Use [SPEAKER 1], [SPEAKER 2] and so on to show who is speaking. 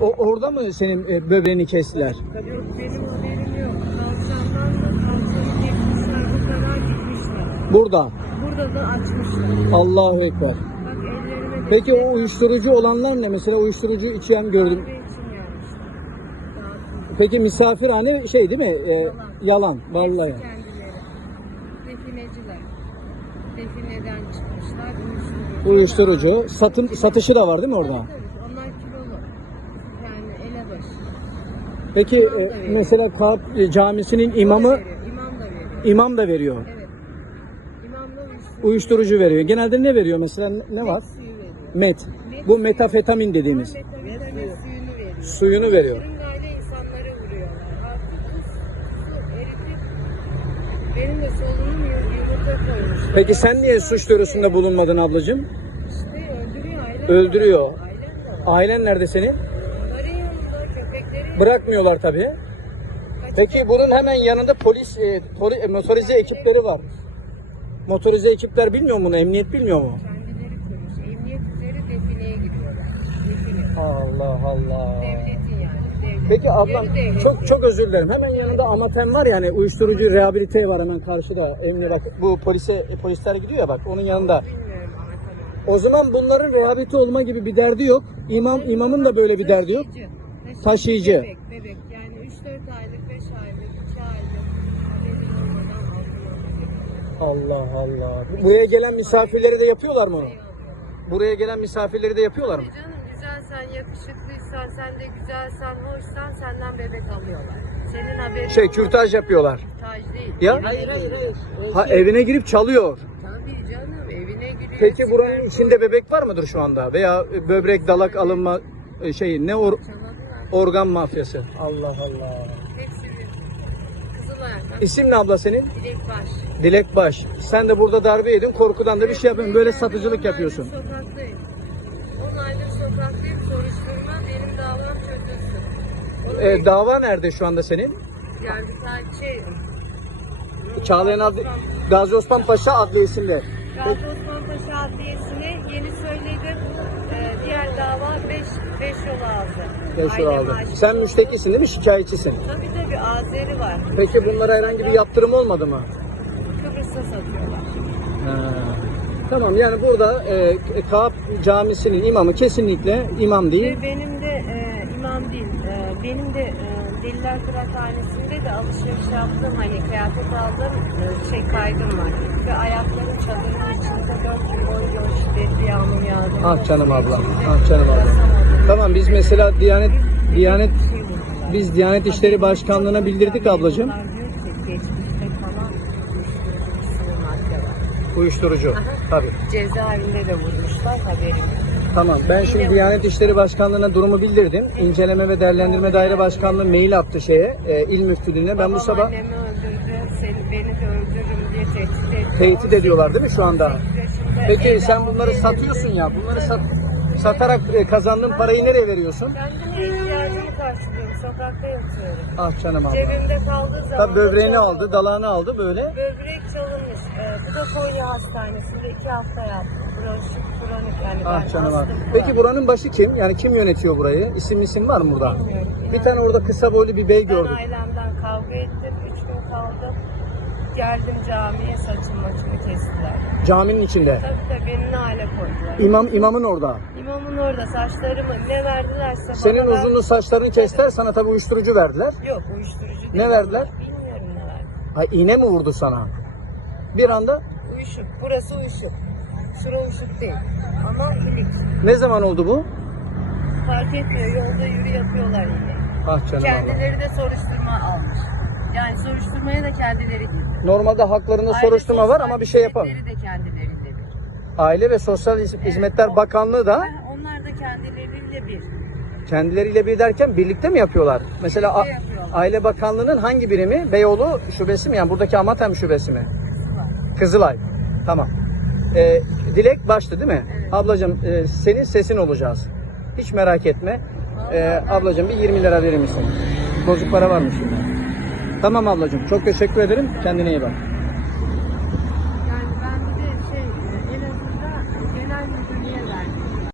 [SPEAKER 1] O, orada mı senin e, böbreğini kestiler?
[SPEAKER 2] Yok benim haberim yok. Kalçamdan da çekmişler. Bu kadar gitmişler.
[SPEAKER 1] Burada.
[SPEAKER 2] Burada da açmışlar.
[SPEAKER 1] Allahu Ekber.
[SPEAKER 2] Bak ellerime de
[SPEAKER 1] Peki o uyuşturucu olanlar ne? Mesela uyuşturucu içen gördüm.
[SPEAKER 2] kahve için gelmişler. Dağıtım.
[SPEAKER 1] Peki misafirhane şey değil mi? E,
[SPEAKER 2] Yalan.
[SPEAKER 1] yalan. Vallahi.
[SPEAKER 2] Hepsi kendileri. Defineciler. Defineden çıkmışlar. Uyuşturucu.
[SPEAKER 1] Uyuşturucu. Satın, satışı da var değil mi orada?
[SPEAKER 2] Tabii, tabii. Onlar kilolu. Yani elebaşı.
[SPEAKER 1] Peki e, mesela Kaap e, Camisi'nin imamı
[SPEAKER 2] İmam da veriyor.
[SPEAKER 1] imam da veriyor.
[SPEAKER 2] Evet. İmam da uyuşturucu.
[SPEAKER 1] Uyuşturucu veriyor. Genelde ne veriyor mesela? Ne var?
[SPEAKER 2] suyu veriyor.
[SPEAKER 1] Met. Bu metafetamin dediğimiz.
[SPEAKER 2] Metavitamin suyunu veriyor.
[SPEAKER 1] Suyunu veriyor.
[SPEAKER 2] Şırıngayla insanları vuruyorlar. Artık tuz, su eritip benim de solunum yu- yumurta koymuşlar.
[SPEAKER 1] Peki sen niye suç duyurusunda bulunmadın ablacığım?
[SPEAKER 2] İşte öldürüyor ailem. de
[SPEAKER 1] Öldürüyor.
[SPEAKER 2] var. Ailem de var.
[SPEAKER 1] Ailen nerede senin? Bırakmıyorlar tabii. Peki bunun hemen yanında polis, e, poli- e, motorize ekipleri var. Motorize ekipler bilmiyor mu bunu? Emniyet bilmiyor mu?
[SPEAKER 2] Kendileri koymuş. Emniyet üzeri defineye giriyorlar. Define.
[SPEAKER 1] Allah Allah.
[SPEAKER 2] Devletin yani. Devlet.
[SPEAKER 1] Peki ablam
[SPEAKER 2] Yarı devlet.
[SPEAKER 1] çok çok özür dilerim. Hemen yanında Amatem var yani uyuşturucu rehabilite var hemen karşıda. Emni bak bu polise e, polisler gidiyor ya bak onun yanında.
[SPEAKER 2] Bilmiyorum ama tamam.
[SPEAKER 1] O zaman bunların rehabilite olma gibi bir derdi yok. İmam imamın da böyle bir derdi yok.
[SPEAKER 2] Taşıyıcı.
[SPEAKER 1] Taşıyıcı.
[SPEAKER 2] Bebek, bebek. Yani 3-4 aylık, 5 aylık, 2 aylık haberin olmadan altına
[SPEAKER 1] Allah Allah. Buraya gelen misafirleri de yapıyorlar mı onu? Buraya gelen misafirleri de yapıyorlar mı?
[SPEAKER 2] Canım güzelsen, yakışıklıysan, sen de güzelsen, hoşsan senden bebek alıyorlar. Senin haberin
[SPEAKER 1] Şey
[SPEAKER 2] olmaz.
[SPEAKER 1] kürtaj yapıyorlar.
[SPEAKER 2] Kürtaj değil.
[SPEAKER 1] Ya?
[SPEAKER 2] Evine
[SPEAKER 1] Hayır,
[SPEAKER 2] giriyor.
[SPEAKER 1] Ha evine girip çalıyor.
[SPEAKER 2] Tabii canım evine giriyor.
[SPEAKER 1] Peki buranın içinde bebek var mıdır şu anda? Veya böbrek dalak alınma e, şey ne or-
[SPEAKER 2] Çalamadılar.
[SPEAKER 1] Organ mafyası? Allah Allah.
[SPEAKER 2] Kızılay'dan
[SPEAKER 1] İsim ne abla senin?
[SPEAKER 2] Dilek Baş.
[SPEAKER 1] Dilek Baş. Sen de burada darbe yedin. Korkudan da bir şey yapıyorsun. Böyle satıcılık yapıyorsun.
[SPEAKER 2] Sokaktayım. 10 aydır sokaktayım. Soruşturma benim davam çözülsün.
[SPEAKER 1] E, dava nerede şu anda senin?
[SPEAKER 2] Tane şey...
[SPEAKER 1] Çağlayan Adli Gazi Osman Paşa adliyesinde.
[SPEAKER 2] Gazi Osman Paşa Adliyesi'ne yeni söyledim. Ee, diğer dava 5 5 yol ağzı.
[SPEAKER 1] Beş aldı. Sen müştekisin değil mi? Şikayetçisin.
[SPEAKER 2] Tabii tabii Azeri var.
[SPEAKER 1] Peki bunlara herhangi bir yaptırım olmadı mı?
[SPEAKER 2] Kıbrıs'a satıyorlar.
[SPEAKER 1] Ha. Tamam yani burada e, Kaap Camisi'nin imamı kesinlikle imam değil.
[SPEAKER 2] Ve benim de e, imam değil. e, benim de e, Deliler Kıraathanesi'nde de alışveriş yaptım. Hani kıyafet aldım. e, şey kaydım var. Ve ayaklarım çadırın içinde 4 gün boyunca o şiddetli yağmur yağdı.
[SPEAKER 1] Ah canım abla,
[SPEAKER 2] İçinde
[SPEAKER 1] ah canım abla. Tamam biz mesela Diyanet Diyanet biz Diyanet İşleri Başkanlığı'na bildirdik ablacığım.
[SPEAKER 2] Uyuşturucu.
[SPEAKER 1] Tabii.
[SPEAKER 2] Cezaevinde de vurmuşlar haberim.
[SPEAKER 1] Tamam. Ben şimdi Diyanet İşleri Başkanlığı'na durumu bildirdim. İnceleme ve Değerlendirme Daire Başkanlığı mail attı şeye, e, il müftülüğüne. Ben bu sabah
[SPEAKER 2] annemi öldürdü, seni, beni de öldürürüm diye tehdit ediyor.
[SPEAKER 1] tehdit ediyorlar değil mi şu anda?
[SPEAKER 2] 18 yaşında
[SPEAKER 1] Peki sen bunları satıyorsun ya. Bunları sat, satarak e, kazandığın parayı nereye veriyorsun?
[SPEAKER 2] Kendime ihtiyacımı karşılıyorum. Sokakta yatıyorum.
[SPEAKER 1] Ah canım abla.
[SPEAKER 2] Cebimde kaldığı zaman
[SPEAKER 1] Tabii
[SPEAKER 2] da
[SPEAKER 1] böbreğini
[SPEAKER 2] çalınmış.
[SPEAKER 1] aldı, dalağını aldı böyle.
[SPEAKER 2] Böbrek çalınmış. Ee, bu da Konya Hastanesi'nde iki hafta yattım. Bronşit, kronik yani
[SPEAKER 1] Ah
[SPEAKER 2] ben
[SPEAKER 1] canım abla. Peki buranın başı kim? Yani kim yönetiyor burayı? İsim isim var mı burada?
[SPEAKER 2] Bilmiyorum.
[SPEAKER 1] Bir tane orada kısa boylu bir bey
[SPEAKER 2] Ben
[SPEAKER 1] gördüm.
[SPEAKER 2] ailemden kavga ettim. Üç gün kaldım. Geldim camiye saçım maçımı kestiler.
[SPEAKER 1] Caminin içinde.
[SPEAKER 2] Tabii tabii beni hale koydular.
[SPEAKER 1] İmam imamın orada.
[SPEAKER 2] İmamın orada saçlarımı ne verdilerse
[SPEAKER 1] Senin
[SPEAKER 2] bana
[SPEAKER 1] uzunlu saçlarını kestiler, sana tabii uyuşturucu verdiler.
[SPEAKER 2] ver- Yok uyuşturucu değil.
[SPEAKER 1] Ne verdiler?
[SPEAKER 2] Bilmiyorum ne verdi.
[SPEAKER 1] Ha iğne mi vurdu sana? Bir anda
[SPEAKER 2] Uyuşuk. Burası uyuşuk. Şura uyuşuk değil. Ama ilik.
[SPEAKER 1] ne zaman oldu bu?
[SPEAKER 2] Fark etmiyor. Yolda yürü yapıyorlar yine.
[SPEAKER 1] Ah canım abla.
[SPEAKER 2] Kendileri de soruşturma almış. Yani soruşturmaya da kendileri girdi.
[SPEAKER 1] Normalde haklarında
[SPEAKER 2] Aile
[SPEAKER 1] soruşturma var
[SPEAKER 2] Sosyal
[SPEAKER 1] ama bir şey yapamıyor.
[SPEAKER 2] Hizmetleri de kendilerindedir.
[SPEAKER 1] Aile ve Sosyal Hiz- Hizmetler Bakanlığı da
[SPEAKER 2] kendileriyle bir.
[SPEAKER 1] kendileriyle bir derken birlikte mi yapıyorlar? Mesela a-
[SPEAKER 2] yapıyorlar.
[SPEAKER 1] Aile Bakanlığı'nın hangi birimi? Beyoğlu şubesi mi? Yani buradaki Amatem şubesi mi?
[SPEAKER 2] Var.
[SPEAKER 1] Kızılay. Tamam. Ee, Dilek başta değil mi?
[SPEAKER 2] Evet.
[SPEAKER 1] Ablacığım e, senin sesin olacağız. Hiç merak etme. Ee, ablacığım bir 20 lira verir misin? Bozuk para var mı şimdi? Tamam ablacığım. Çok teşekkür ederim. Kendine iyi bak.